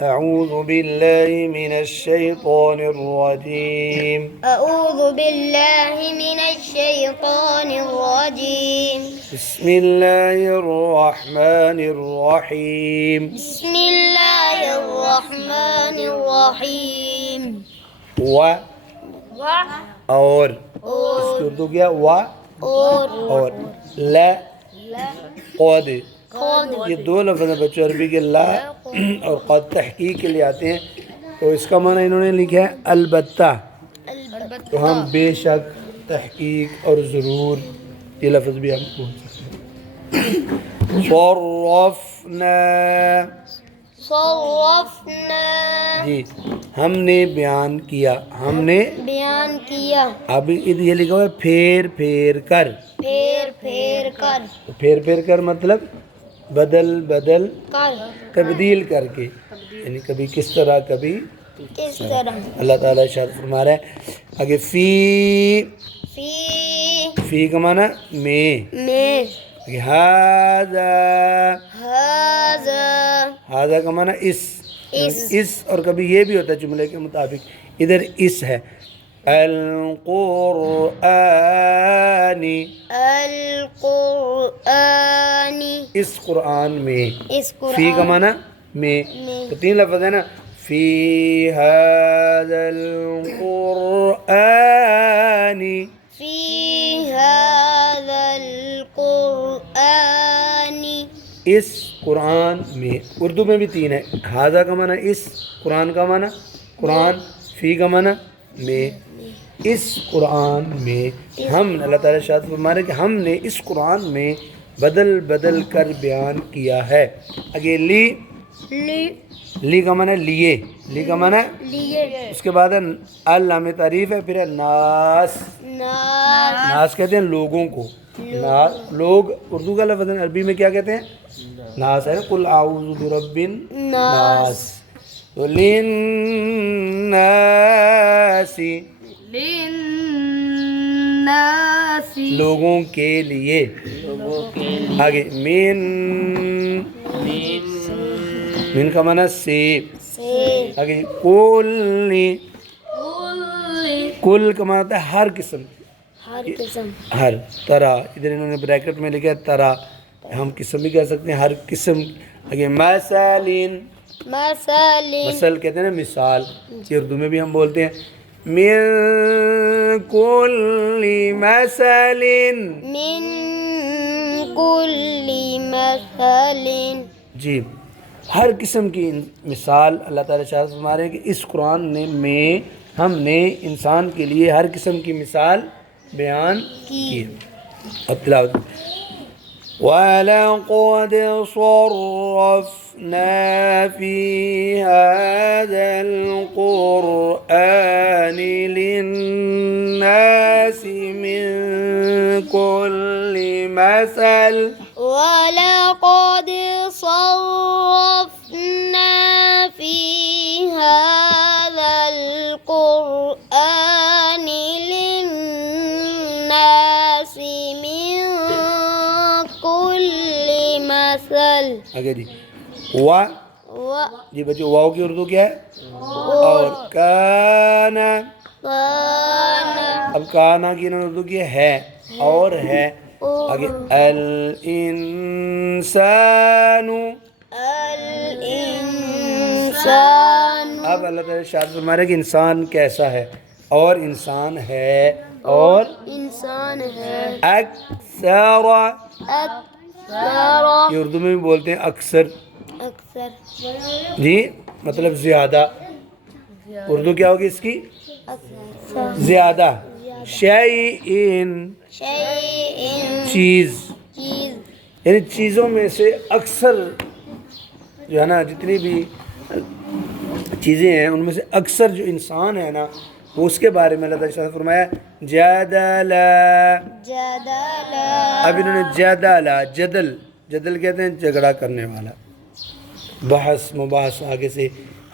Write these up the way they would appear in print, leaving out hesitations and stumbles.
أعوذ بالله من الشيطان الرجيم. أعوذ بالله من الشيطان الرجيم. بسم الله الرحمن الرحيم. بسم الله الرحمن الرحيم. و اور اس کی اردو کیا و اور لا قد. یہ دو لفظ ہیں بچوں عربی کے لا اور قد تحقیق کے لیے آتے ہیں، تو اس کا معنی انہوں نے لکھا ہے البتہ. تو ہم بے شک، تحقیق اور ضرور یہ لفظ بھی ہم بول سکتے ہیں. صرفنا صرفنا جی ہم نے بیان کیا، ہم نے بیان کیا. اب یہ لکھا ہوا ہے پھیر پھیر کر. پھیر پھیر کر. پھیر پھیر کر مطلب بدل بدل کر. تبدیل کر کے، یعنی کبھی کس طرح کبھی کس طرح. اللہ تعالیٰ ارشاد فرما رہا ہے آگے فی. فی فی کا معنی میں. ہاذا. ہذا. ہاذا کا معنی اس اور کبھی یہ بھی ہوتا ہے جملے کے مطابق. ادھر اس ہے. القرآن. القرآن. اس قرآن میں. اس قرآن. فی کا معنی میں. تو تین لفظ ہے نا. فی ھذا القرآن. فی ھذا القرآن. اس قرآن میں. اردو میں بھی تین ہے. ھذا کا معنی اس، قرآن کا معنی قرآن، فی کا معنی میں. اس قرآن میں ہم، اللہ تعالیٰ ارشاد فرما رہے کہ ہم نے اس قرآن میں بدل بدل کر بیان کیا ہے. آگے لی. لی کا معنی لیے. لی کا معنی لیے. اس کے بعد علام تعریف ہے، پھر ہے ناس. ناس. ناس کہتے ہیں لوگوں کو. لوگ اردو کا لفظ ہے، عربی میں کیا کہتے ہیں؟ ناس ہے نا. قل اعوذ برب الناس. تو للناس لوگوں کے لیے. آگے من کا معنی سے. آگے کل. کل کا معنی ہے ہر قسم. ہر قسم. ہر طرح. ادھر انہوں نے بریکٹ میں لکھا ہے طرح، ہم قسم بھی کہہ سکتے ہیں، ہر قسم. آگے مثالین. مثال. مثل کہتے ہیں نا مثال، یہ اردو میں بھی ہم بولتے ہیں. من کل مثل. من کل مثل. جی ہر قسم کی مثال اللہ تعالیٰ شاہ فرما رہے ہیں کہ اس قرآن میں ہم نے انسان کے لیے ہر قسم کی مثال بیان کی. اب تلاوت. وَلَقَدْ صَرَّفْنَا فِي هَذَا الْقُرْآنِ لِلنَّاسِ مِنْ كُلِّ مَثَلٍ. وَلَقَدْ صَرَّفْنَا فِي هَذَا الْقُرْآنِ لِلنَّاسِ مِنْ كُلِّ مَثَلٍ. آگے جی وا. جی بچوں واو کی اردو کیا ہے؟ اور کانا. اب کانا کی اردو کی ہے اور ہے. آگے الانسان. الانسان. اب اللہ تعالیٰ ارشاد فرما رہے کہ انسان کیسا ہے، اور انسان ہے اور انسان ہے. اکثر. اکثر. یہ اردو میں بھی بولتے ہیں اکثر. اکثر. جی مطلب زیادہ. اردو کیا ہوگی اس کی؟ زیادہ. شیئن. شیئن. چیز. چیز. یعنی چیزوں میں سے اکثر جو ہے نا، جتنی بھی چیزیں ہیں ان میں سے اکثر جو انسان ہے نا، وہ اس کے بارے میں اللہ تعالیٰ نے فرمایا جادلا. جدلا. اب انہوں نے جادلا. جدل. جدل کہتے ہیں جھگڑا کرنے والا، بحث مباحث. آگے سے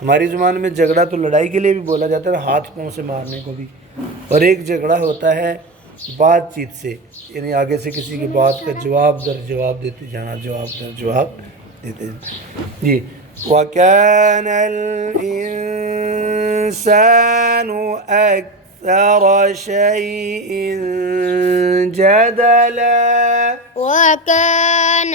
ہماری زبان میں جھگڑا تو لڑائی کے لیے بھی بولا جاتا ہے، ہاتھ پاؤں سے مارنے کو بھی. اور ایک جھگڑا ہوتا ہے بات چیت سے، یعنی آگے سے کسی کی بات کا جواب در جواب دیتے جانا، جواب در جواب دیتے جانا. جی وكان الإنسان أكثر شيء جدلا. وكان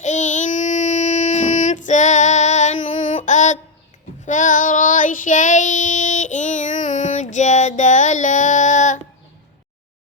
الإنسان أكثر شيء جدلا